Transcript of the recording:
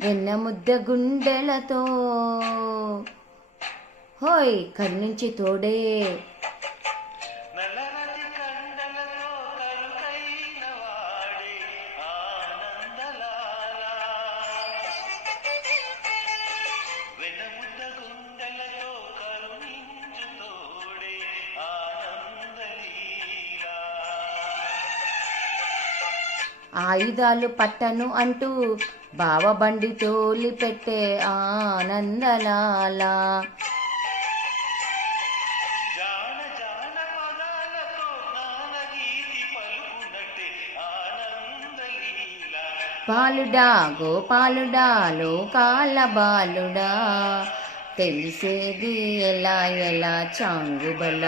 వెన్న ముద్ద గుండెలతో హోయ్ కన్నుంచి తోడే ఆయుధాలు పట్టను అంటూ బావబండి తోలి పెట్టే ఆనందలాల బాలుడా గోపాలుడా లోకాల బాలుడా తెలిసేది ఎలా ఎలా చాంగుబల